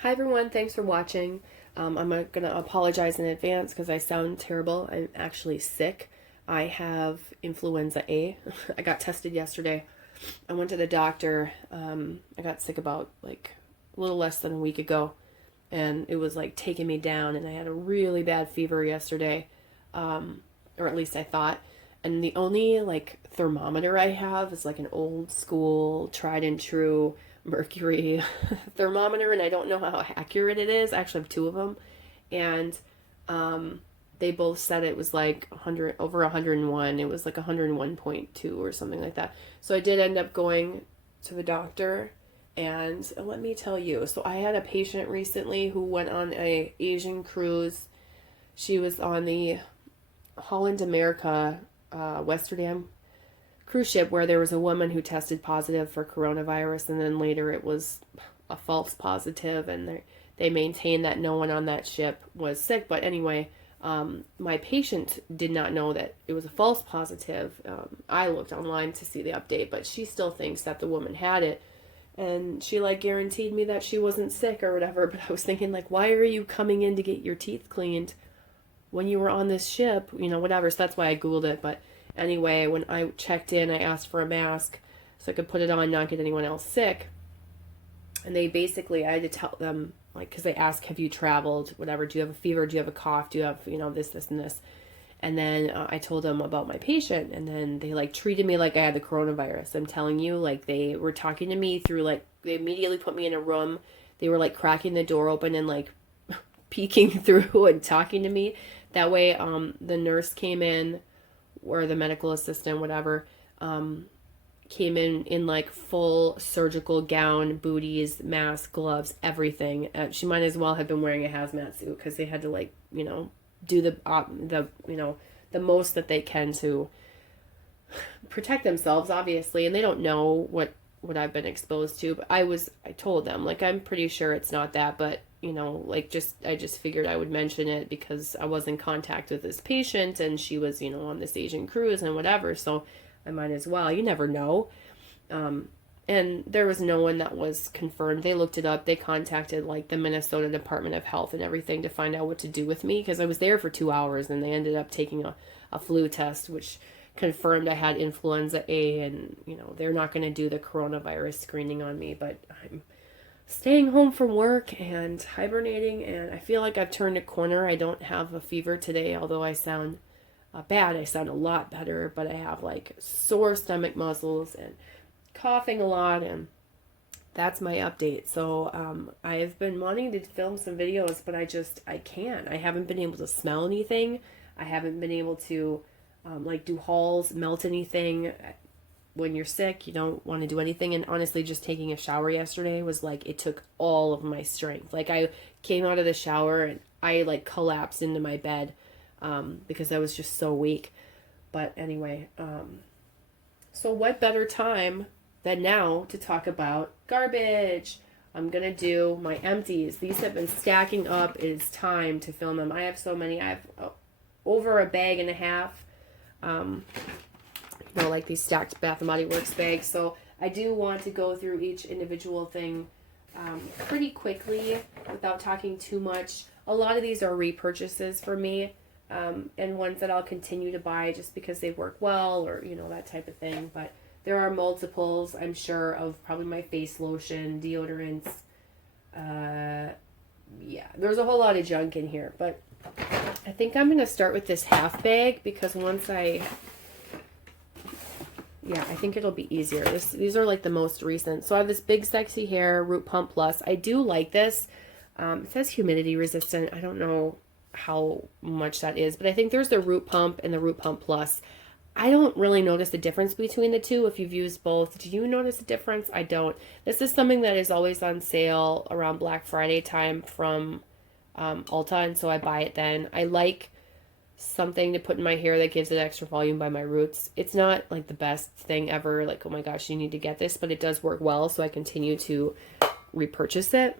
Hi everyone, thanks for watching. I'm going to apologize in advance because I sound terrible. I'm actually sick. I have influenza A. I got tested yesterday. I went to the doctor. I got sick about like a little less than a week ago, and it was like taking me down, and I had a really bad fever yesterday, or at least I thought. And the only like thermometer I have is like an old school, tried and true mercury thermometer, and I don't know how accurate it is. I actually have two of them, and they both said it was like 100 over 101. It was like 101.2 or something like that. So I did end up going to the doctor, and let me tell you. So I had a patient recently who went on a Asian cruise. She was on the Holland America Westerdam cruise ship where there was a woman who tested positive for coronavirus, and then later it was a false positive, and they maintained that no one on that ship was sick. But anyway, my patient did not know that it was a false positive. I looked online to see the update, but she still thinks that the woman had it, and she like guaranteed me that she wasn't sick or whatever. But I was thinking, like, why are you coming in to get your teeth cleaned when you were on this ship, whatever. So that's why I Googled it. But anyway, when I checked in, I asked for a mask so I could put it on, not get anyone else sick. And I had to tell them, like, because they ask, have you traveled, whatever, do you have a fever, do you have a cough, do you have, this, and this. And then I told them about my patient, and then they, like, treated me like I had the coronavirus. I'm telling you, like, they were talking to me through, like, they immediately put me in a room. They were, like, cracking the door open and, like, peeking through and talking to me. That way, the nurse came in, or the medical assistant, whatever, came in like full surgical gown, booties, mask, gloves, everything. She might as well have been wearing a hazmat suit because they had to like, do the most that they can to protect themselves, obviously, and they don't know what I've been exposed to. But I told them, like, I'm pretty sure it's not that, but I just figured I would mention it because I was in contact with this patient, and she was, on this Asian cruise and whatever, so I might as well. You never know. And there was no one that was confirmed. They looked it up. They contacted, like, the Minnesota Department of Health and everything to find out what to do with me, because I was there for 2 hours, and they ended up taking a flu test, which confirmed I had influenza A, and, they're not going to do the coronavirus screening on me, but I'm staying home from work and hibernating, and I feel like I've turned a corner. I don't have a fever today, although I sound bad. I sound a lot better, but I have like sore stomach muscles and coughing a lot, and that's my update. So I've been wanting to film some videos, but I can't. I haven't been able to smell anything. I haven't been able to like do hauls, melt anything. When you're sick, you don't want to do anything. And honestly, just taking a shower yesterday was like, it took all of my strength. Like, I came out of the shower and I like collapsed into my bed because I was just so weak. But anyway, so what better time than now to talk about garbage? I'm going to do my empties. These have been stacking up. It is time to film them. I have so many. I have over a bag and a half. Like these stacked Bath & Body Works bags. So I do want to go through each individual thing pretty quickly without talking too much. A lot of these are repurchases for me, and ones that I'll continue to buy just because they work well, or that type of thing. But there are multiples, I'm sure, of probably my face lotion, deodorants. Yeah, there's a whole lot of junk in here, but I think I'm going to start with this half bag because I think it'll be easier. These are like the most recent. So I have this Big Sexy Hair Root Pump Plus. I do like this. It says humidity resistant. I don't know how much that is, but I think there's the Root Pump and the Root Pump Plus. I don't really notice the difference between the two if you've used both. Do you notice a difference? I don't. This is something that is always on sale around Black Friday time from Ulta, and so I buy it then. I like something to put in my hair that gives it extra volume by my roots. It's not like the best thing ever, like, oh my gosh, you need to get this, but it does work well, so I continue to repurchase it.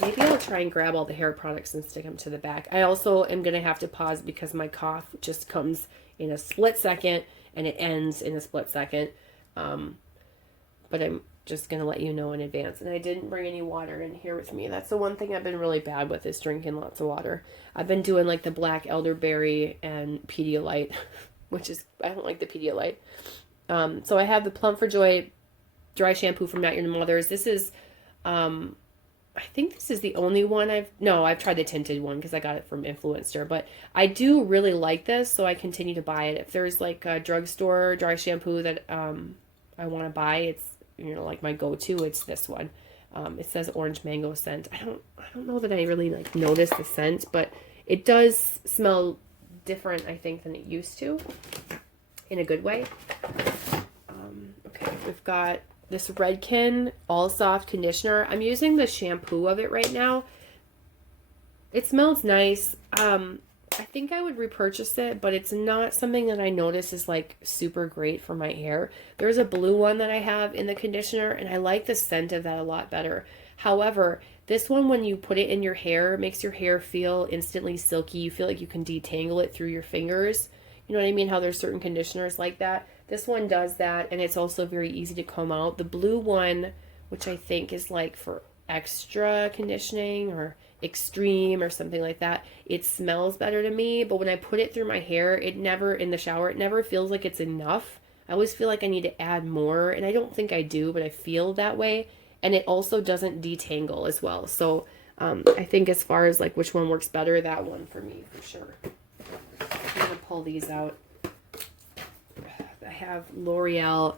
Maybe I'll try and grab all the hair products and stick them to the back. I also am going to have to pause because my cough just comes in a split second and it ends in a split second. But just going to let you know in advance. And I didn't bring any water in here with me. That's the one thing I've been really bad with, is drinking lots of water. I've been doing like the black elderberry and Pedialyte, which is, I don't like the Pedialyte. So I have the Plump for Joy dry shampoo from Not Your Mother's. This is, I think this is the only one I've tried the tinted one because I got it from Influencer, but I do really like this, so I continue to buy it. If there's like a drugstore dry shampoo that I want to buy, it's, you know, like my go-to, it's this one. It says orange mango scent. I don't know that I really like notice the scent, but it does smell different, I think, than it used to, in a good way. Okay, we've got this Redken All Soft Conditioner. I'm using the shampoo of it right now. It smells nice. I think I would repurchase it, but it's not something that I notice is like super great for my hair. There's a blue one that I have in the conditioner, and I like the scent of that a lot better. However, this one, when you put it in your hair, makes your hair feel instantly silky. You feel like you can detangle it through your fingers. You know what I mean? How there's certain conditioners like that. This one does that, and it's also very easy to comb out. The blue one, which I think is like for extra conditioning or extreme or something like that, it smells better to me, but when I put it through my hair, it never, in the shower, it never feels like it's enough. I always feel like I need to add more, and I don't think I do, but I feel that way. And it also doesn't detangle as well. So I think as far as like which one works better, that one for me for sure. I'm gonna pull these out. I have L'Oreal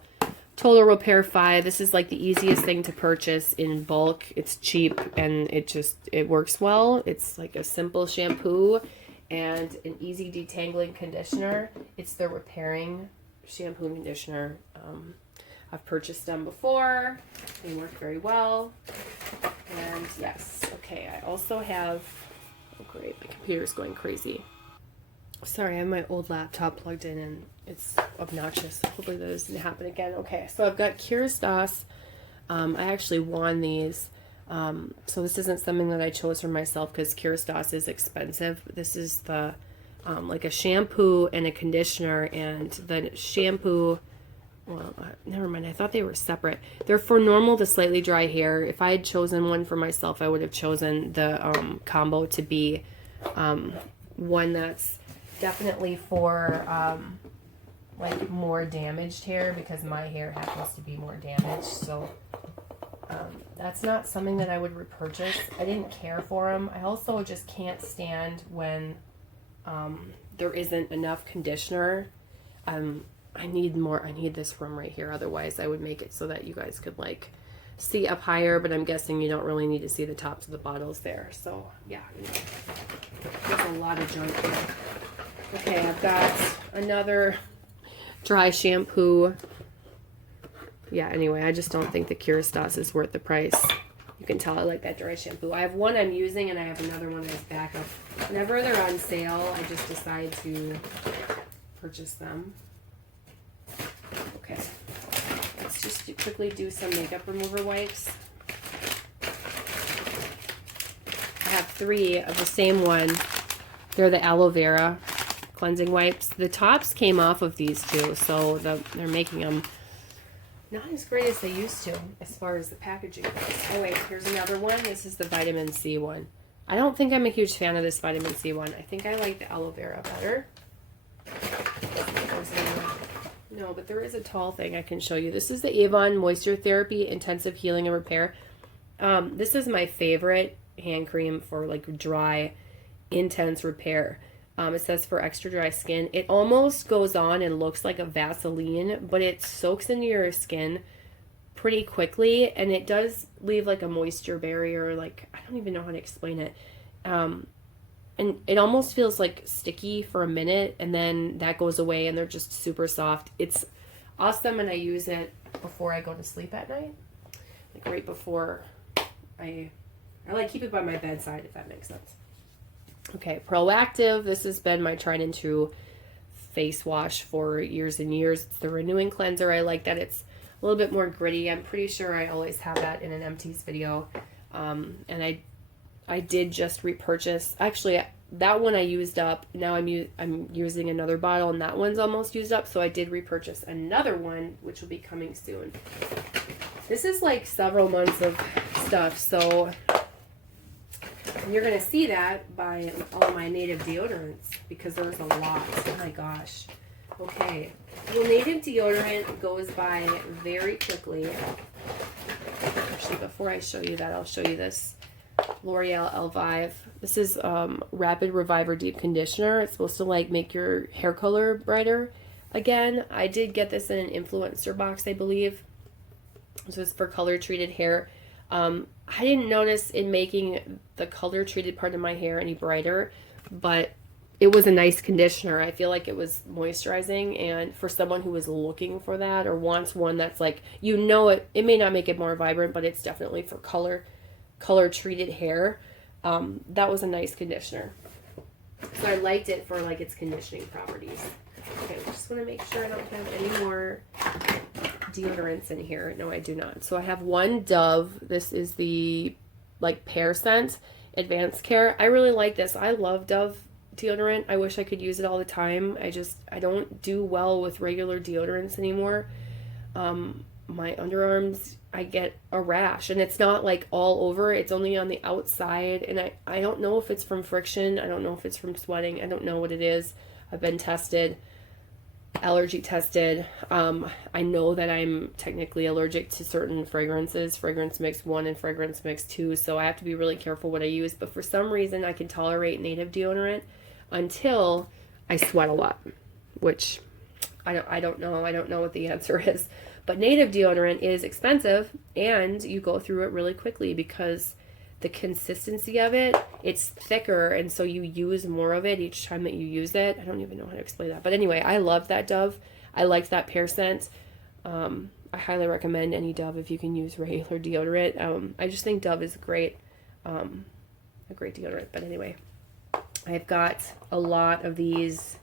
Total Repair 5. This is like the easiest thing to purchase in bulk. It's cheap and it works well. It's like a simple shampoo and an easy detangling conditioner. It's the repairing shampoo and conditioner. I've purchased them before. They work very well. And yes, okay, I also have, oh great, my computer's going crazy. Sorry, I have my old laptop plugged in and it's obnoxious. Hopefully that doesn't happen again. Okay, so I've got Kerastase. I actually won these. So this isn't something that I chose for myself because Kerastase is expensive. This is the like a shampoo and a conditioner, and the shampoo, well, never mind. I thought they were separate. They're for normal to slightly dry hair. If I had chosen one for myself, I would have chosen the combo to be one that's definitely for like more damaged hair, because my hair happens to be more damaged. So that's not something that I would repurchase. I didn't care for them. I also just can't stand when there isn't enough conditioner. I need more. I need this from right here. Otherwise, I would make it so that you guys could like see up higher, but I'm guessing you don't really need to see the tops of the bottles there. So yeah, there's a lot of junk here. Okay, I've got another dry shampoo. Yeah, anyway, I just don't think the Kerastase is worth the price. You can tell I like that dry shampoo. I have one I'm using, and I have another one as backup. Whenever they're on sale, I just decide to purchase them. Okay, let's just quickly do some makeup remover wipes. I have 3 of the same one. They're the aloe vera cleansing wipes. The tops came off of these two, so they're making them not as great as they used to as far as the packaging goes. Oh wait, here's another one. This is the vitamin C one. I don't think I'm a huge fan of this vitamin C one. I think I like the aloe vera better. No, but there is a tall thing I can show you. This is the Avon Moisture Therapy Intensive Healing and Repair. This is my favorite hand cream for like dry, intense repair. It says for extra dry skin. It almost goes on and looks like a Vaseline, but it soaks into your skin pretty quickly, and it does leave like a moisture barrier. Like, I don't even know how to explain it. And it almost feels like sticky for a minute, and then that goes away, and they're just super soft. It's awesome, and I use it before I go to sleep at night. Like right before I like keep it by my bedside, if that makes sense. Okay, Proactive. This has been my tried and true face wash for years and years. It's the renewing cleanser. I like that it's a little bit more gritty. I'm pretty sure I always have that in an Empties video. And I did just repurchase. Actually, that one I used up. Now I'm using another bottle, and that one's almost used up. So I did repurchase another one, which will be coming soon. This is like several months of stuff, so you're going to see that by all my native deodorants, because there's a lot. Oh my gosh. Okay. Well, native deodorant goes by very quickly. Actually, before I show you that, I'll show you this L'Oreal Elvive. This is Rapid Reviver Deep Conditioner. It's supposed to like make your hair color brighter again. I did get this in an influencer box, I believe. This is for color treated hair. I didn't notice in making the color treated part of my hair any brighter, but it was a nice conditioner. I feel like it was moisturizing, and for someone who is looking for that or wants one that's like, you know, it may not make it more vibrant, but it's definitely for color treated hair. That was a nice conditioner. So I liked it for like its conditioning properties. Okay, I just want to make sure I don't have any more deodorants in here. No, I do not. So I have one Dove. This is the like pear scent, Advanced Care. I really like this. I love Dove deodorant. I wish I could use it all the time. I don't do well with regular deodorants anymore. My underarms, I get a rash, and it's not like all over. It's only on the outside, and I don't know if it's from friction. I don't know if it's from sweating. I don't know what it is. I've been tested, allergy tested. I know that I'm technically allergic to certain fragrances, fragrance mix 1 and fragrance mix 2, so I have to be really careful what I use. But for some reason, I can tolerate native deodorant until I sweat a lot, which I don't know. I don't know what the answer is. But native deodorant is expensive, and you go through it really quickly because the consistency of it, it's thicker, and so you use more of it each time that you use it. I don't even know how to explain that. But anyway, I love that Dove. I liked that pear scent. I highly recommend any Dove if you can use regular deodorant. I just think Dove is a great deodorant. But anyway, I've got a lot of these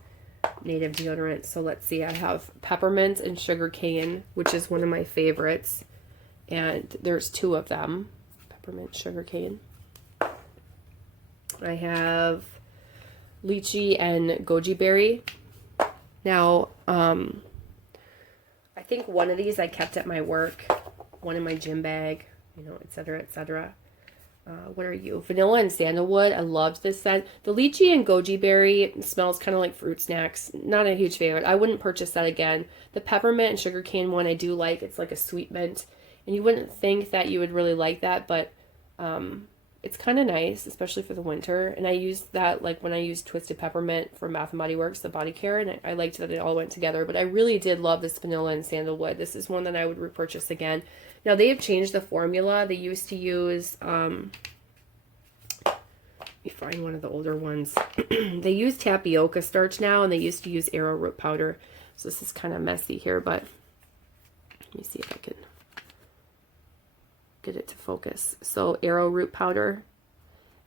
native deodorants. So let's see. I have peppermint and sugarcane, which is one of my favorites. And there's 2 of them. Peppermint, sugarcane. I have lychee and goji berry. Now, I think one of these I kept at my work, one in my gym bag, you know, etc., etc. What are you? Vanilla and sandalwood. I loved this scent. The lychee and goji berry smells kind of like fruit snacks. Not a huge favorite. I wouldn't purchase that again. The peppermint and sugarcane one I do like. It's like a sweet mint. And you wouldn't think that you would really like that, but it's kind of nice, especially for the winter. And I used that like when I used Twisted Peppermint from Bath & Body Works, the body care, and I liked that it all went together. But I really did love this vanilla and sandalwood. This is one that I would repurchase again. Now, they have changed the formula. They used to use, let me find one of the older ones. They use tapioca starch now, and they used to use arrowroot powder. So this is kind of messy here, but let me see if I can get it to focus. So arrowroot powder,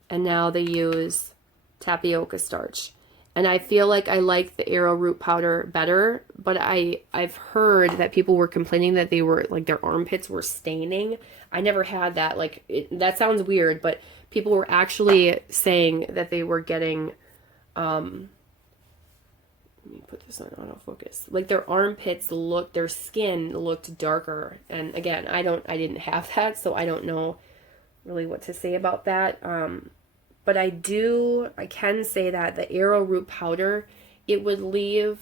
and now they use tapioca starch. And I feel like I like the arrowroot powder better, but I've heard that people were complaining that they were like their armpits were staining. I never had that. Like that sounds weird, but people were actually saying that they were getting let me put this on autofocus. Like their armpits their skin looked darker. And again, I didn't have that, so I don't know really what to say about that. But I can say that the arrowroot powder, it would leave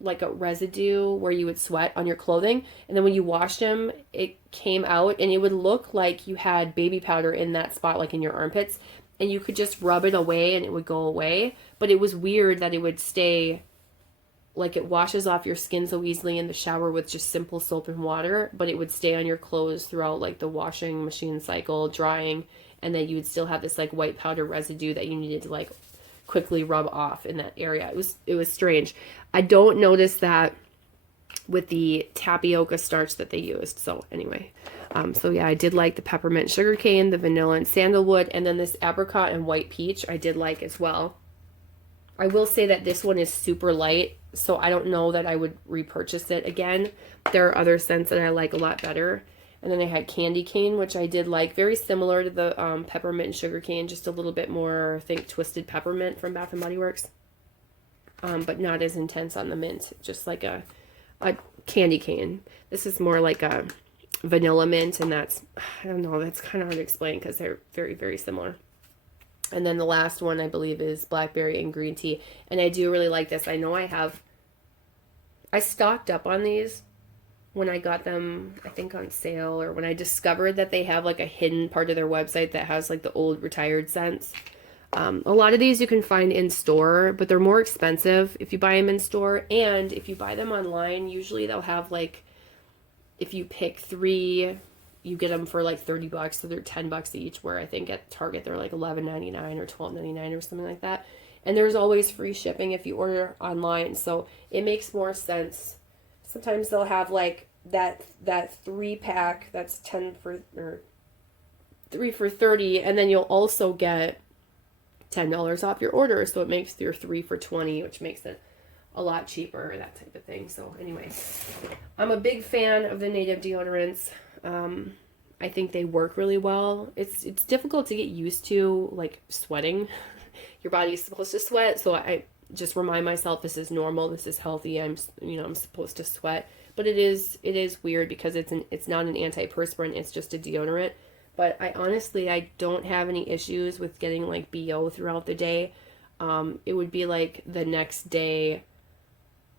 like a residue where you would sweat on your clothing. And then when you washed them, it came out and it would look like you had baby powder in that spot, like in your armpits. And you could just rub it away and it would go away. But it was weird that it would stay, like it washes off your skin so easily in the shower with just simple soap and water. But it would stay on your clothes throughout like the washing machine cycle, drying. And then you would still have this like white powder residue that you needed to like quickly rub off in that area. It was strange. I don't notice that with the tapioca starch that they used. So anyway, so yeah, I did like the peppermint sugarcane, the vanilla and sandalwood, and then this apricot and white peach I did like as well. I will say that this one is super light, so I don't know that I would repurchase it again. There are other scents that I like a lot better. And then I had candy cane, which I did like, very similar to the peppermint and sugar cane, just a little bit more, I think, twisted peppermint from Bath & Body Works. But not as intense on the mint, just like a candy cane. This is more like a vanilla mint, and that's, I don't know, that's kind of hard to explain because they're very, very similar. And then the last one, I believe, is blackberry and green tea. And I do really like this. I know I stocked up on these when I got them, I think on sale, or when I discovered that they have like a hidden part of their website that has like the old retired scents. A lot of these you can find in store, but they're more expensive if you buy them in store. And if you buy them online, usually they'll have like, if you pick 3, you get them for like $30, so they're $10 each, where I think at Target they're like $11.99 or $12.99 or something like that. And there's always free shipping if you order online, so it makes more sense. Sometimes they'll have like that 3-pack that's 10 for, or 3 for $30, and then you'll also get $10 off your order, so it makes your 3 for $20, which makes it a lot cheaper, that type of thing. So anyway, I'm a big fan of the native deodorants. I think they work really well. It's difficult to get used to, like, sweating. Your body's supposed to sweat, so I just remind myself this is normal, this is healthy. I'm supposed to sweat, but it is weird because it's not an antiperspirant, it's just a deodorant. But I honestly don't have any issues with getting like BO throughout the day. It would be like the next day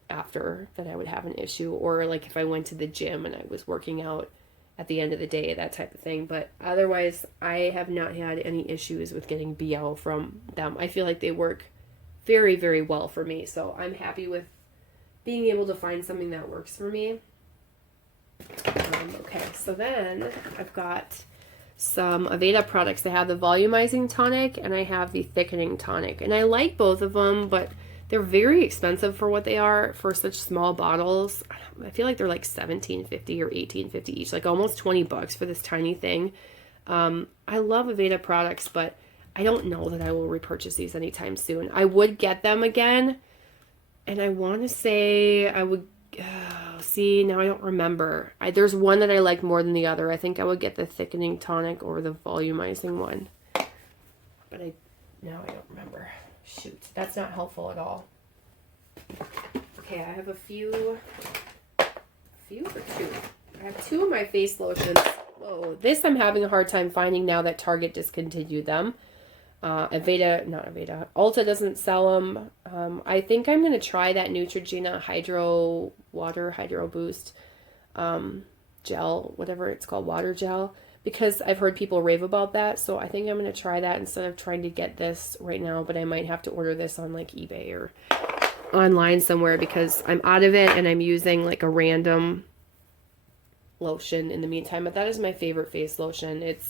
after that I would have an issue, or like if I went to the gym and I was working out at the end of the day, that type of thing. But otherwise, I have not had any issues with getting BO from them. I feel like they work very, very well for me. So I'm happy with being able to find something that works for me. Okay, so then I've got some Aveda products. I have the volumizing tonic and I have the thickening tonic. And I like both of them, but they're very expensive for what they are for such small bottles. I feel like they're like $17.50 or $18.50 each, like almost $20 for this tiny thing. I love Aveda products, but I don't know that I will repurchase these anytime soon. I would get them again, and I want to say I would, see, now I don't remember. There's one that I like more than the other. I think I would get the thickening tonic or the volumizing one, but now I don't remember. Shoot, that's not helpful at all. Okay, I have a few or two. I have 2 of my face lotions. Whoa, this I'm having a hard time finding now that Target discontinued them. Ulta doesn't sell them. I think I'm going to try that Neutrogena Hydro Boost gel, whatever it's called, water gel, because I've heard people rave about that. So I think I'm going to try that instead of trying to get this right now, but I might have to order this on like eBay or online somewhere because I'm out of it and I'm using like a random lotion in the meantime. But that is my favorite face lotion. It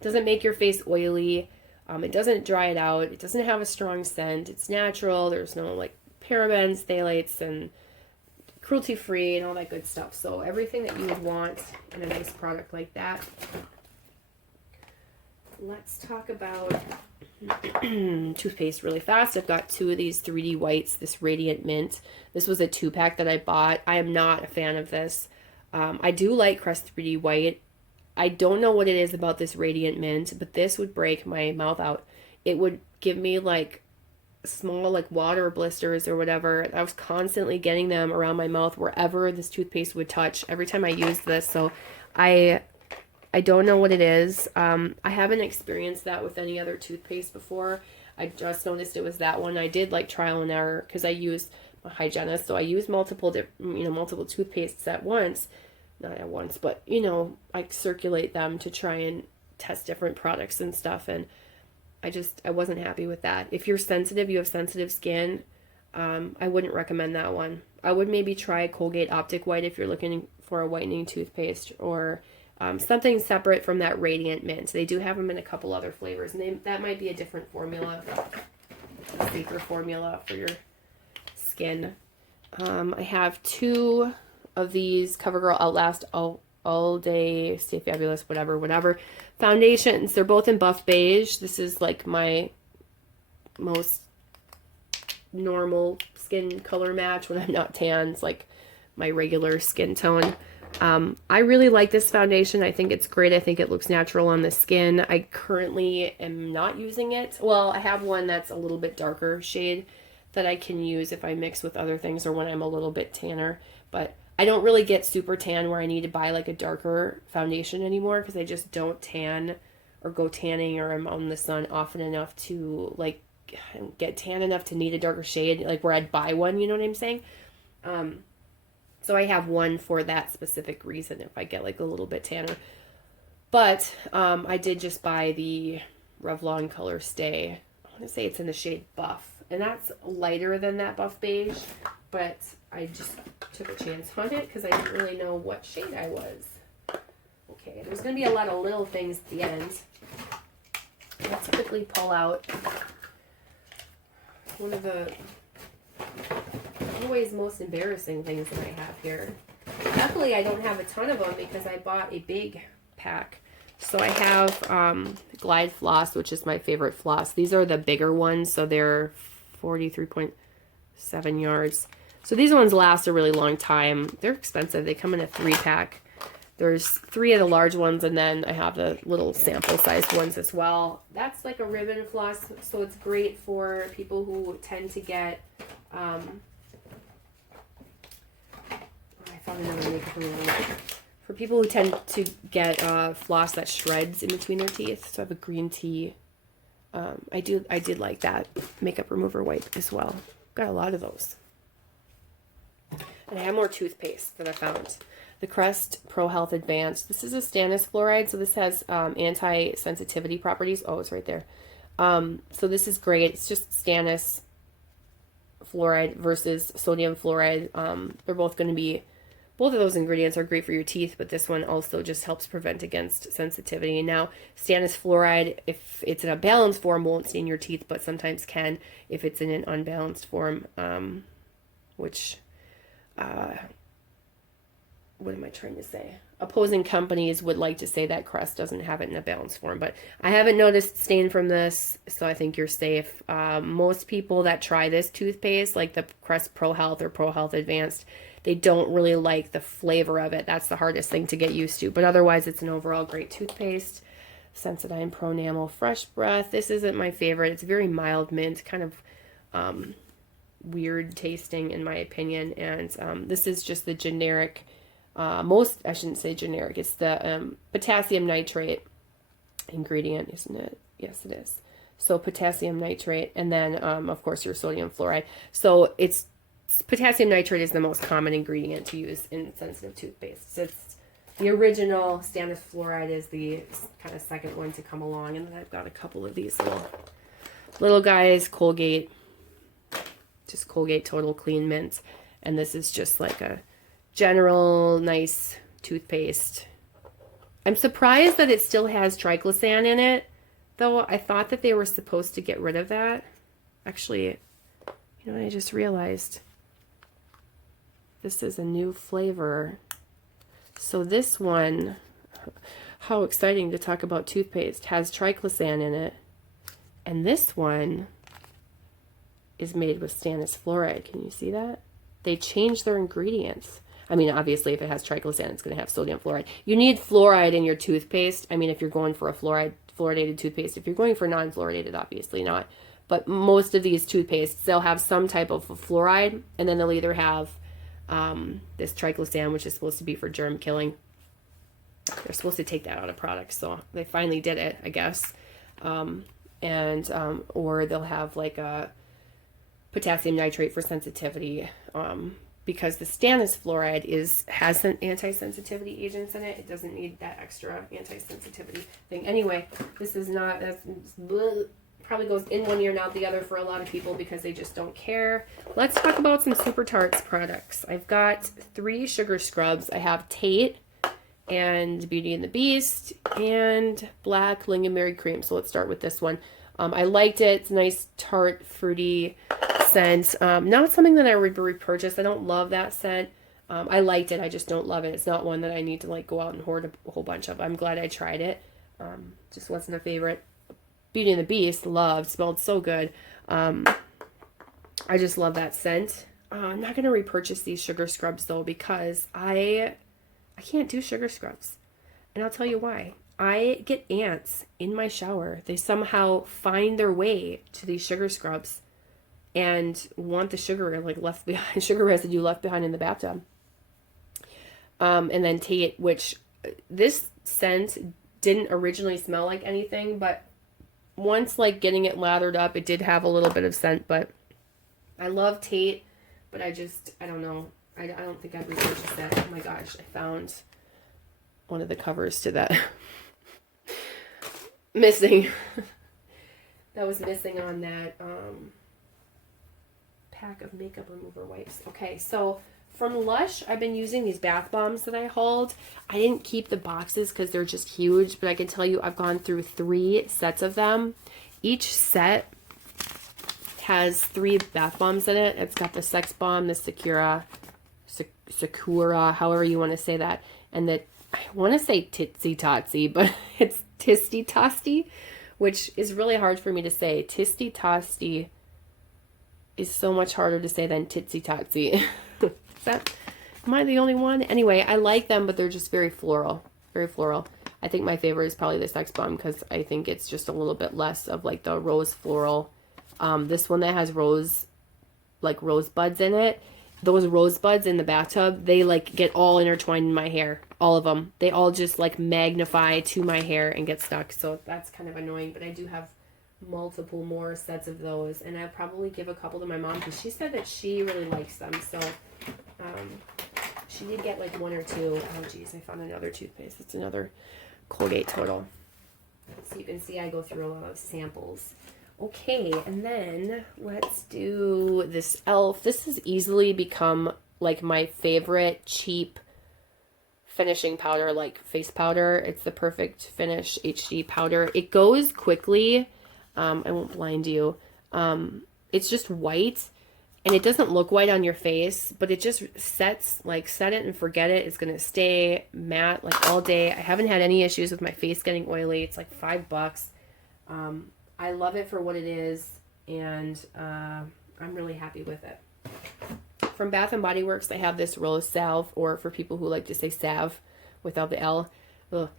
doesn't make your face oily. It doesn't dry it out. It doesn't have a strong scent. It's natural. There's no like parabens, phthalates, and cruelty-free and all that good stuff. So everything that you would want in a nice product like that. Let's talk about toothpaste really fast. I've got 2 of these 3D whites, this Radiant Mint. This was a 2-pack that I bought. I am not a fan of this. I do like Crest 3D White. I don't know what it is about this Radiant Mint, but this would break my mouth out. It would give me like small like water blisters or whatever. I was constantly getting them around my mouth wherever this toothpaste would touch every time I used this. So I don't know what it is. I haven't experienced that with any other toothpaste before. I just noticed it was that one. I did like trial and error because I used a hygienist, so I used multiple toothpastes at once. Not at once, but I circulate them to try and test different products and stuff, and I wasn't happy with that. If you're sensitive, you have sensitive skin, I wouldn't recommend that one. I would maybe try Colgate Optic White if you're looking for a whitening toothpaste, or something separate from that Radiant Mint. They do have them in a couple other flavors, and that might be a different formula, a safer formula for your skin. I have 2 of these CoverGirl Outlast all day Stay Fabulous whatever foundations. They're both in buff beige. This is like my most normal skin color match when I'm not tan. It's like my regular skin tone. I really like this foundation. I think it's great. I think it looks natural on the skin. I currently am not using it. Well, I have one that's a little bit darker shade that I can use if I mix with other things or when I'm a little bit tanner, but I don't really get super tan where I need to buy like a darker foundation anymore, because I just don't tan or go tanning or I'm out in the sun often enough to like get tan enough to need a darker shade, like where I'd buy one, you know what I'm saying? So I have one for that specific reason if I get like a little bit tanner. But I did just buy the Revlon Color Stay. I want to say it's in the shade Buff. And that's lighter than that Buff Beige. But I just took a chance on it because I didn't really know what shade I was. Okay, there's going to be a lot of little things at the end. Let's quickly pull out one of the always most embarrassing things that I have here. Luckily, I don't have a ton of them because I bought a big pack. So I have Glide floss, which is my favorite floss. These are the bigger ones, so they're 43.7 yards. So these ones last a really long time. They're expensive. They come in a 3-pack. There's 3 of the large ones, and then I have the little sample-sized ones as well. That's like a ribbon floss, so it's great for people who tend to get... I found another makeup remover. For people who tend to get floss that shreds in between their teeth. So I have a green tea. I did like that makeup remover wipe as well. Got a lot of those. And I have more toothpaste that I found. The Crest Pro Health Advanced. This is a stannous fluoride, so this has anti-sensitivity properties. Oh, it's right there. So this is great. It's just stannous fluoride versus sodium fluoride. They're both going to be, both of those ingredients are great for your teeth, but this one also just helps prevent against sensitivity. Now, stannous fluoride, if it's in a balanced form, won't stain your teeth, but sometimes can if it's in an unbalanced form, which... what am I trying to say? Opposing companies would like to say that Crest doesn't have it in a balanced form, but I haven't noticed stain from this, so I think you're safe. Most people that try this toothpaste, like the Crest Pro Health or Pro Health Advanced, they don't really like the flavor of it. That's the hardest thing to get used to, but otherwise it's an overall great toothpaste. Sensodyne Pro Enamel Fresh Breath. This isn't my favorite. It's very mild mint, kind of weird tasting in my opinion, and this is just the generic... I shouldn't say generic, it's the potassium nitrate ingredient, isn't it? Yes, it is. So potassium nitrate, and then, of course, your sodium fluoride. So potassium nitrate is the most common ingredient to use in sensitive toothpaste. So it's the original stannous fluoride is the kind of second one to come along, and then I've got a couple of these little guys, Colgate, just Colgate Total Clean Mint, and this is just like a general nice toothpaste. I'm surprised that it still has triclosan in it, though. I thought that they were supposed to get rid of that. Actually, you know what I just realized? This is a new flavor. So this one, how exciting to talk about toothpaste, has triclosan in it. And this one is made with stannous fluoride. Can you see that? They changed their ingredients. I mean, obviously, if it has triclosan, it's going to have sodium fluoride. You need fluoride in your toothpaste. I mean, if you're going for a fluoridated toothpaste. If you're going for non-fluoridated, obviously not. But most of these toothpastes, they'll have some type of fluoride, and then they'll either have this triclosan, which is supposed to be for germ killing. They're supposed to take that out of products, so they finally did it, I guess. Or they'll have like a potassium nitrate for sensitivity, because the stannous fluoride has some anti-sensitivity agents in it. It doesn't need that extra anti-sensitivity thing. Anyway, this is not, probably goes in one ear and out the other for a lot of people because they just don't care. Let's talk about some Super Tarts products. I've got 3 sugar scrubs. I have Tate and Beauty and the Beast and Black Lingonberry Cream. So let's start with this one. I liked it. It's a nice tart, fruity scent. Not something that I would repurchase. I don't love that scent. I liked it. I just don't love it. It's not one that I need to like go out and hoard a whole bunch of. I'm glad I tried it. Just wasn't a favorite. Beauty and the Beast, loved. Smelled so good. I just love that scent. I'm not going to repurchase these sugar scrubs though because I can't do sugar scrubs. And I'll tell you why. I get ants in my shower. They somehow find their way to these sugar scrubs and want the sugar like left behind, sugar residue left behind in the bathtub. And then Tate, which this scent didn't originally smell like anything, but once like getting it lathered up, it did have a little bit of scent. But I love Tate, but I don't know. I don't think I'd repurchase that. Oh my gosh, I found one of the covers to that missing. That was missing on that pack of makeup remover wipes. Okay, so from Lush, I've been using these bath bombs that I hauled. I didn't keep the boxes because they're just huge, but I can tell you I've gone through 3 sets of them. Each set has 3 bath bombs in it. It's got the Sex Bomb, the Sakura, however you want to say that, and the, I want to say Titsy Totsy, but it's Tisty Tosty, which is really hard for me to say. Tisty Tosty is so much harder to say than Titsy Totsy. Am I the only one? Anyway, I like them, but they're just very floral. Very floral. I think my favorite is probably the Sex Bomb because I think it's just a little bit less of like the rose floral. This one that has rose buds in it. Those rose buds in the bathtub, they like get all intertwined in my hair. All of them. They all just like magnify to my hair and get stuck. So that's kind of annoying, but I do have multiple more sets of those, and I'll probably give a couple to my mom because she said that she really likes them. So she did get like 1 or 2. Oh geez, I found another toothpaste. It's another Colgate Total. So you can see I go through a lot of samples. Okay, and then let's do this e.l.f. This has easily become like my favorite cheap finishing powder, like face powder. It's the Perfect Finish HD powder. It goes quickly. I won't blind you. It's just white, and it doesn't look white on your face, but it just sets, like set it and forget it. It's going to stay matte like all day. I haven't had any issues with my face getting oily. It's like $5. I love it for what it is, and I'm really happy with it. From Bath & Body Works, they have this rose salve, or for people who like to say salve without the L. Ugh.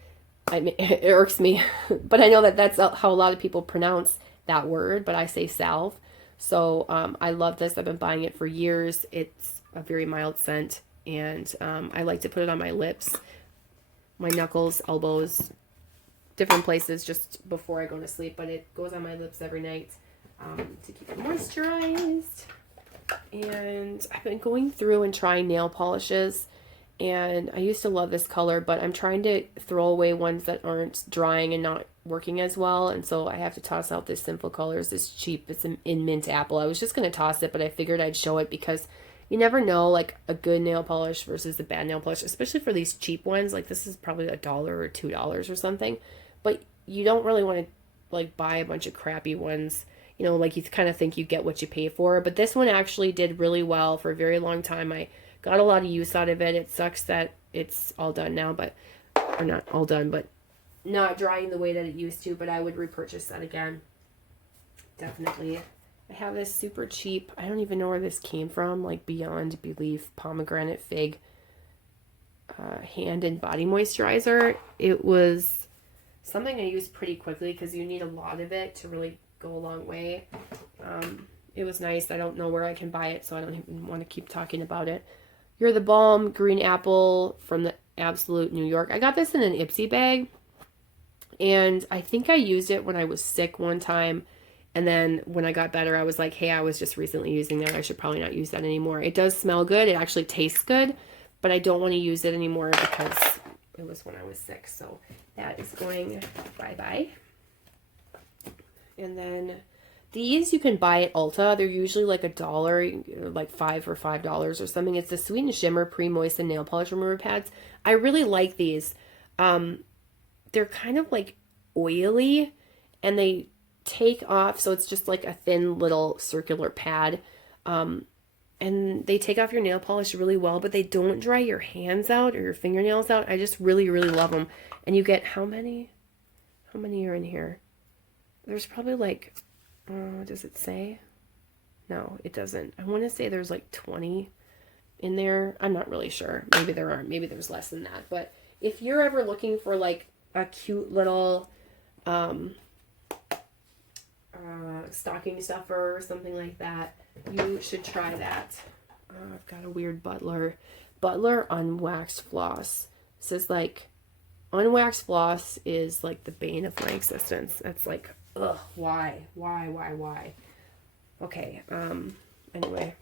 It irks me, but I know that that's how a lot of people pronounce that word, but I say salve. So I love this. I've been buying it for years. It's a very mild scent, and I like to put it on my lips, my knuckles, elbows, different places just before I go to sleep, but it goes on my lips every night to keep it moisturized. And I've been going through and trying nail polishes, and I used to love this color, but I'm trying to throw away ones that aren't drying and not working as well, and so I have to toss out this Sinful Colors. It's cheap. It's in mint apple. I was just going to toss it, but I figured I'd show it because you never know, like a good nail polish versus a bad nail polish, especially for these cheap ones. Like this is probably $1 or $2 or something, but you don't really want to like buy a bunch of crappy ones. You know, like you kind of think you get what you pay for, but this one actually did really well for a very long time. I got a lot of use out of it. It sucks that it's all done now, or not all done, but not drying the way that it used to, but I would repurchase that again. Definitely. I have this super cheap, I don't even know where this came from, like Beyond Belief Pomegranate Fig hand and body moisturizer. It was something I used pretty quickly because you need a lot of it to really go a long way. It was nice. I don't know where I can buy it, so I don't even want to keep talking about it. You're the Balm Green Apple from the Absolute New York. I got this in an Ipsy bag, and I think I used it when I was sick one time, and then when I got better, I was like, hey, I was just recently using that. I should probably not use that anymore. It does smell good. It actually tastes good, but I don't want to use it anymore because it was when I was sick. So that is going bye-bye. And then these you can buy at Ulta. They're usually like $1, like $5 or $5 or something. It's the Sweet and Shimmer Pre-Moistened Nail Polish Remover Pads. I really like these. They're kind of like oily, and they take off, so it's just like a thin little circular pad. And they take off your nail polish really well, but they don't dry your hands out or your fingernails out. I just really, really love them. And you get how many? How many are in here? There's probably like, does it say? No, it doesn't. I want to say there's like 20 in there. I'm not really sure. Maybe there aren't. Maybe there's less than that. But if you're ever looking for like a cute little stocking stuffer or something like that, you should try that. I've got a weird butler. Butler Unwaxed Floss. This is like, unwaxed floss is like the bane of my existence. That's like, ugh, why? Okay, anyway.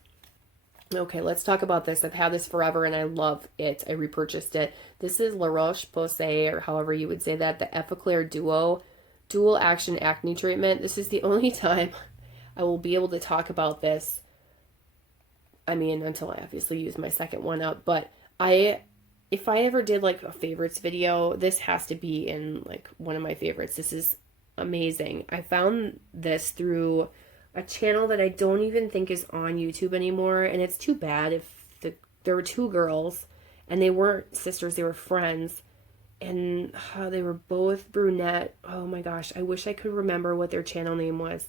Okay, let's talk about this. I've had this forever and I love it. I repurchased it. This is La Roche-Posay, or however you would say that, the Effaclar Duo Dual Action Acne Treatment. This is the only time I will be able to talk about this. I mean, until I obviously use my second one up. But if I ever did like a favorites video, this has to be in like one of my favorites. This is amazing. I found this through a channel that I don't even think is on YouTube anymore, and it's too bad. If there were two girls and they weren't sisters, they were friends, and they were both brunette. Oh my gosh, I wish I could remember what their channel name was.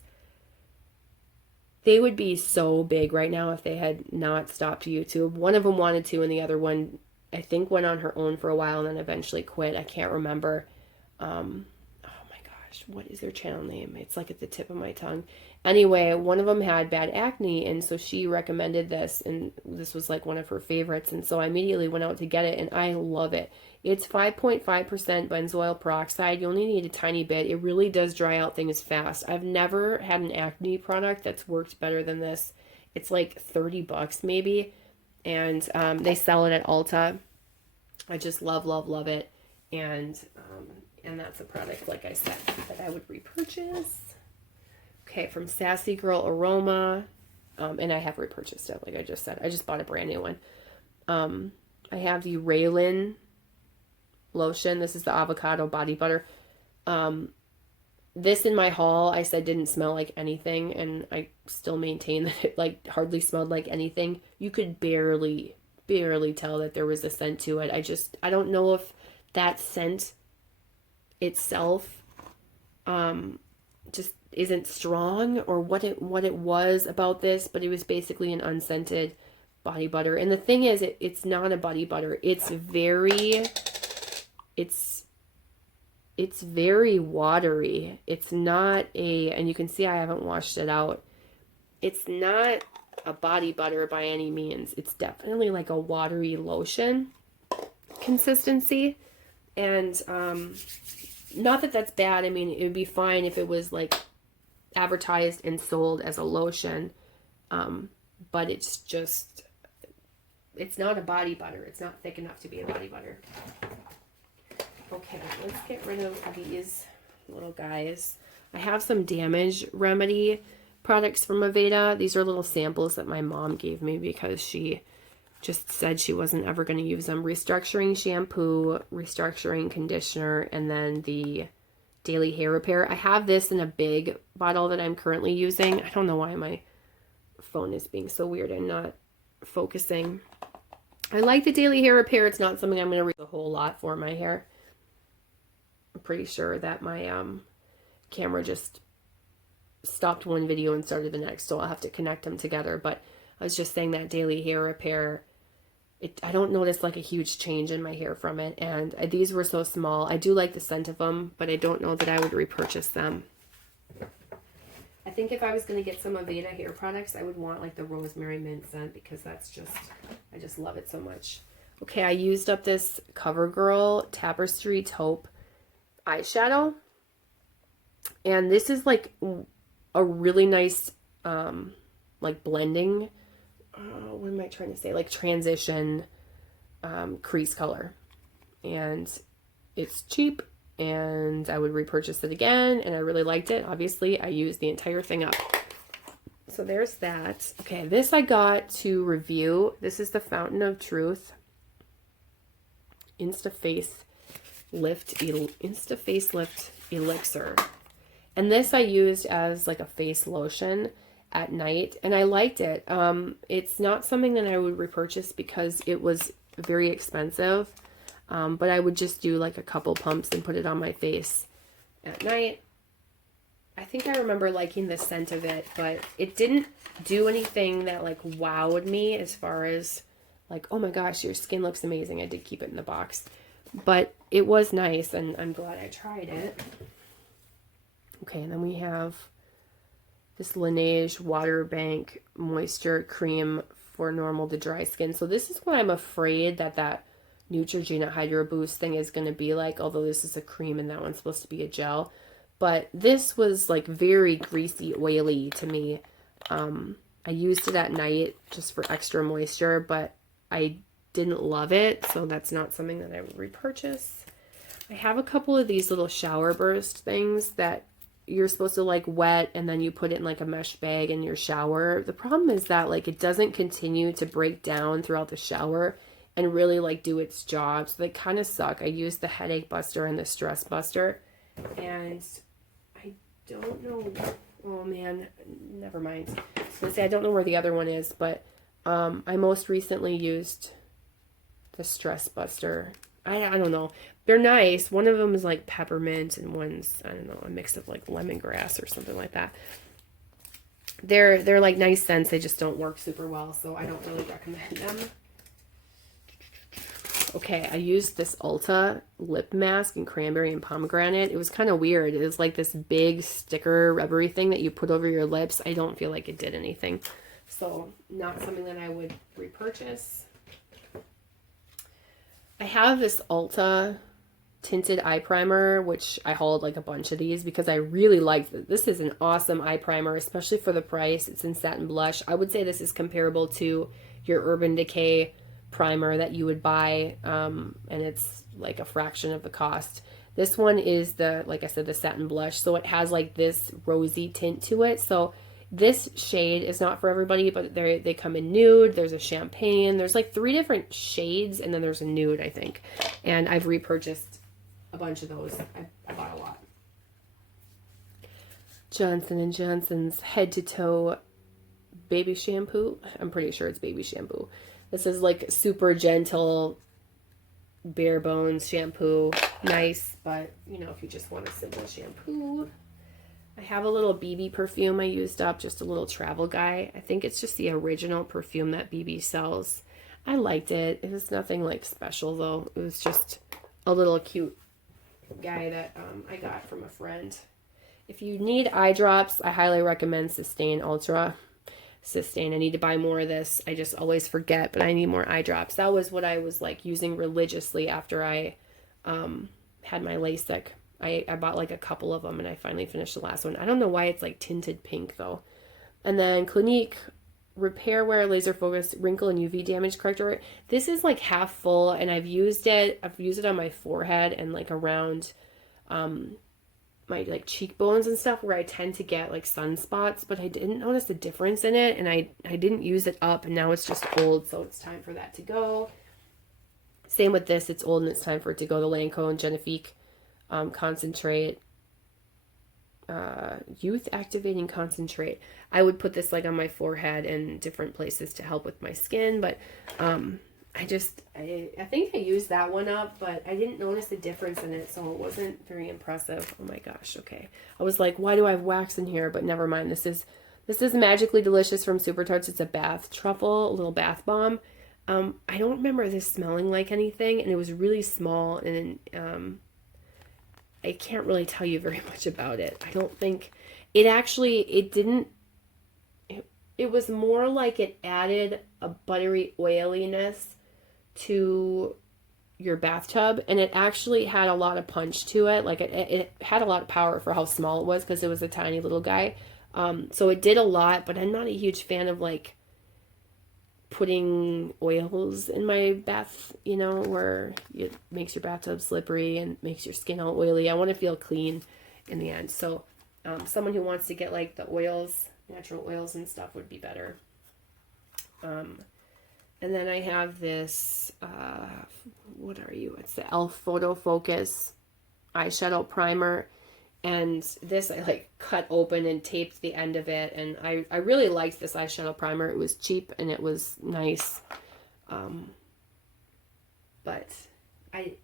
They would be so big right now if they had not stopped YouTube. One of them wanted to, and the other one I think went on her own for a while and then eventually quit. I can't remember. Oh my gosh, what is their channel name? It's like at the tip of my tongue. Anyway, one of them had bad acne, and so she recommended this, and this was like one of her favorites, and so I immediately went out to get it, and I love it. It's 5.5% benzoyl peroxide. You only need a tiny bit. It really does dry out things fast. I've never had an acne product that's worked better than this. It's like 30 bucks maybe, and they sell it at Ulta. I just love it, and that's a product, like I said, that I would repurchase. Okay, from Sassy Girl Aroma, and I have repurchased it, like I just said. I just bought a brand new one. I have the Raylan lotion. This is the avocado body butter. This in my haul, I said didn't smell like anything, and I still maintain that it like hardly smelled like anything. You could barely tell that there was a scent to it. I don't know if that scent itself just isn't strong, or what it was about this, but it was basically an unscented body butter. And the thing is, it's not a body butter. It's very watery. It's not and you can see I haven't washed it out. It's not a body butter by any means. It's definitely like a watery lotion consistency. And not that that's bad. I mean, it would be fine if it was like advertised and sold as a lotion, but it's not a body butter. It's not thick enough to be a body butter. Okay, let's get rid of these little guys. I have some damage remedy products from Aveda. These are little samples that my mom gave me because she just said she wasn't ever going to use them. Restructuring shampoo, restructuring conditioner, and then the daily hair repair. I have this in a big bottle that I'm currently using. I don't know why my phone is being so weird and not focusing. I like the daily hair repair. It's not something I'm going to use a whole lot for my hair. I'm pretty sure that my camera just stopped one video and started the next, so I'll have to connect them together. But I was just saying that daily hair repair, I don't notice like a huge change in my hair from it, and these were so small. I do like the scent of them, but I don't know that I would repurchase them. I think if I was going to get some Aveda hair products, I would want like the rosemary mint scent, because that's just, I just love it so much. Okay, I used up this CoverGirl Tapestry Taupe eyeshadow, and this is like a really nice like blending, what am I trying to say, like transition crease color, and it's cheap, and I would repurchase it again, and I really liked it. Obviously I used the entire thing up. So there's that. Okay, this I got to review. This is the Fountain of Truth Insta Facelift Elixir. And this I used as like a face lotion at night, and I liked it. It's not something that I would repurchase because it was very expensive, but I would just do like a couple pumps and put it on my face at night. I think I remember liking the scent of it, but it didn't do anything that like wowed me as far as like, oh my gosh, your skin looks amazing. I did keep it in the box, but it was nice, and I'm glad I tried it. Okay, and then we have this Laneige Water Bank Moisture Cream for normal to dry skin. So this is what I'm afraid that Neutrogena Hydro Boost thing is going to be like, although this is a cream and that one's supposed to be a gel. But this was like very greasy, oily to me. I used it at night just for extra moisture, but I didn't love it, so that's not something that I would repurchase. I have a couple of these little shower burst things that you're supposed to like wet and then you put it in like a mesh bag in your shower. The problem is that like it doesn't continue to break down throughout the shower and really like do its job. So they kind of suck. I used the headache buster and the stress buster, and I don't know. Oh man, never mind. I was gonna say I don't know where the other one is, but I most recently used the stress buster. I don't know. They're nice. One of them is like peppermint and one's, I don't know, a mix of like lemongrass or something like that. They're like nice scents. They just don't work super well, so I don't really recommend them. Okay, I used this Ulta lip mask in cranberry and pomegranate. It was kind of weird. It was like this big sticker rubbery thing that you put over your lips. I don't feel like it did anything. So not something that I would repurchase. I have this Ulta tinted eye primer, which I hauled like a bunch of these because I really liked it. This is an awesome eye primer, especially for the price. It's in satin blush. I would say this is comparable to your Urban Decay primer that you would buy, and it's like a fraction of the cost. This one is the, like I said, the satin blush, so it has like this rosy tint to it. So this shade is not for everybody, but they come in nude. There's a champagne. There's like 3 different shades, and then there's a nude, I think. And I've repurchased a bunch of those. I bought a lot. Johnson & Johnson's Head to Toe baby shampoo. I'm pretty sure it's baby shampoo. This is like super gentle, bare bones shampoo. Nice, but you know, if you just want a simple shampoo. I have a little BB perfume I used up, just a little travel guy. I think it's just the original perfume that BB sells. I liked it. It was nothing like special though. It was just a little cute guy that I got from a friend. If you need eye drops, I highly recommend Sustain Ultra. Sustain. I need to buy more of this. I just always forget, but I need more eye drops. That was what I was like using religiously after I had my LASIK. I bought like a couple of them and I finally finished the last one. I don't know why it's like tinted pink though. And then Clinique Repair Wear Laser Focus Wrinkle and UV Damage Corrector. This is like half full and I've used it on my forehead and like around my like cheekbones and stuff where I tend to get like sunspots, but I didn't notice the difference in it, and I didn't use it up, and now it's just old, so it's time for that to go. Same with this, it's old and it's time for it to go. The Lancome Genifique concentrate, youth activating concentrate. I would put this like on my forehead and different places to help with my skin, but I think I used that one up, but I didn't notice the difference in it, so it wasn't very impressive. Oh my gosh, okay. I was like, why do I have wax in here? But never mind. This is Magically Delicious from Super Tarts. It's a bath truffle, a little bath bomb. I don't remember this smelling like anything, and it was really small, and I can't really tell you very much about it. I don't think it was more like it added a buttery oiliness to your bathtub, and it actually had a lot of punch to it. Like it had a lot of power for how small it was because it was a tiny little guy. So it did a lot, but I'm not a huge fan of like putting oils in my bath, you know, where it makes your bathtub slippery and makes your skin all oily. I want to feel clean in the end. So someone who wants to get like the oils, natural oils and stuff would be better. And then I have this, what are you? It's the e.l.f. Photo Focus eyeshadow primer. And this I like cut open and taped the end of it. And I really liked this eyeshadow primer. It was cheap and it was nice. But I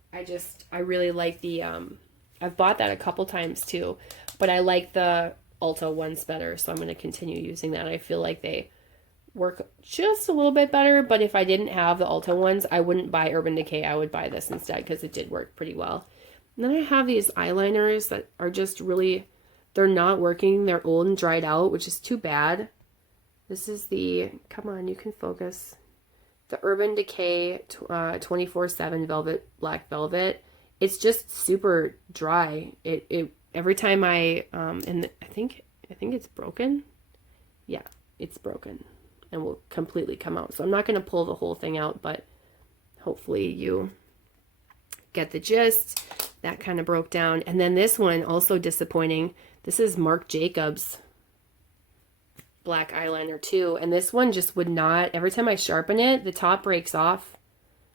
really like the, I've bought that a couple times too, but I like the Ulta ones better. So I'm going to continue using that. I feel like they work just a little bit better, but if I didn't have the Ulta ones, I wouldn't buy Urban Decay. I would buy this instead because it did work pretty well. And then I have these eyeliners that are just really, they're not working. They're old and dried out, which is too bad. This is the, come on, you can focus. The Urban Decay 24/7 Velvet Black Velvet. It's just super dry. It every time and I think it's broken. Yeah, it's broken and will completely come out. So I'm not going to pull the whole thing out, but hopefully you get the gist. That kind of broke down. And then this one, also disappointing. This is Marc Jacobs black eyeliner too. And this one just would not, every time I sharpen it, the top breaks off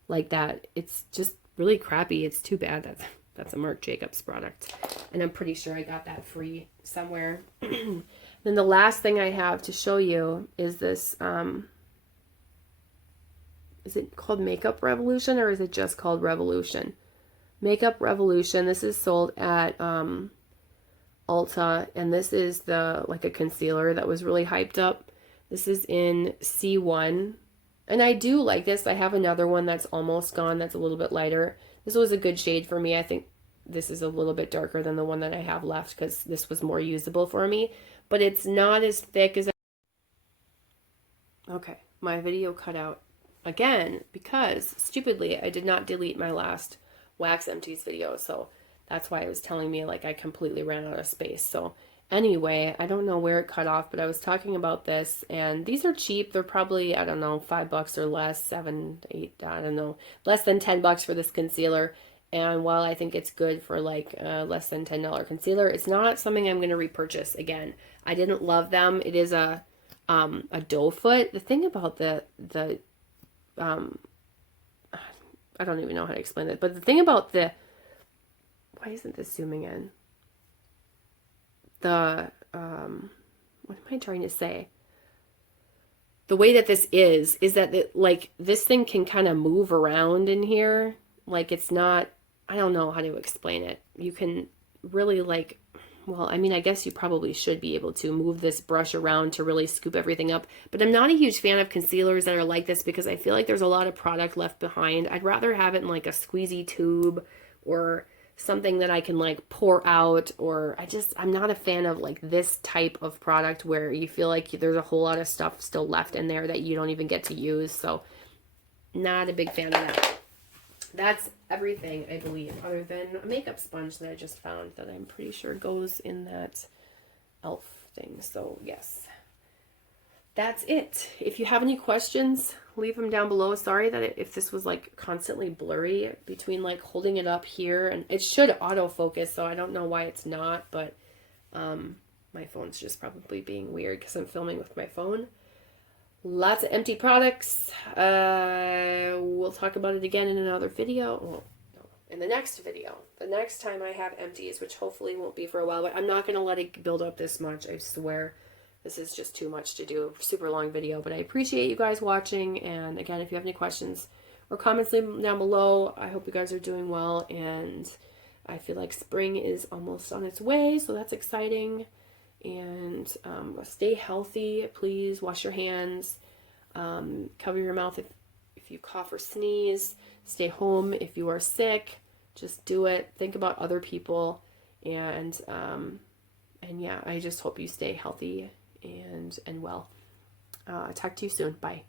like that. It's just really crappy. It's too bad that's a Marc Jacobs product. And I'm pretty sure I got that free somewhere. Then the last thing I have to show you is this, is it called Makeup Revolution or is it just called Revolution? Makeup Revolution. This is sold at Ulta, and this is like a concealer that was really hyped up. This is in C1, and I do like this. I have another one that's almost gone that's a little bit lighter. This was a good shade for me. I think this is a little bit darker than the one that I have left because this was more usable for me, but it's not as thick as okay, my video cut out again because stupidly I did not delete my last Wax Empties video, so that's why it was telling me like I completely ran out of space. So anyway, I don't know where it cut off, but I was talking about this, and these are cheap. They're probably, I don't know, $5 or less, 7, 8, I don't know, less than $10 for this concealer. And while I think it's good for like less than $10 concealer, it's not something I'm going to repurchase again. I didn't love them. It is a doe foot. The thing about the I don't even know how to explain it, but the thing about the, why isn't this zooming in? The, what am I trying to say? The way that this is that like this thing can kind of move around in here. Like it's not, I don't know how to explain it. You can really like, well, I mean, I guess you probably should be able to move this brush around to really scoop everything up. But I'm not a huge fan of concealers that are like this because I feel like there's a lot of product left behind. I'd rather have it in like a squeezy tube or something that I can like pour out, or I'm not a fan of like this type of product where you feel like there's a whole lot of stuff still left in there that you don't even get to use. So not a big fan of that. That's everything, I believe, other than a makeup sponge that I just found that I'm pretty sure goes in that elf thing. So yes, that's it. If you have any questions, leave them down below. Sorry that if this was like constantly blurry between like holding it up here, and it should autofocus, so I don't know why it's not, but my phone's just probably being weird because I'm filming with my phone. Lots of empty products. We'll talk about it again in another video. Well, no, in the next video. The next time I have empties, which hopefully won't be for a while, but I'm not going to let it build up this much, I swear. This is just too much to do a super long video, but I appreciate you guys watching. And again, if you have any questions or comments, leave them down below. I hope you guys are doing well, and I feel like spring is almost on its way, so that's exciting. And stay healthy, please. Wash your hands, cover your mouth if you cough or sneeze. Stay home if you are sick. Just do it. Think about other people, and yeah, I just hope you stay healthy and well. Talk to you soon. Bye.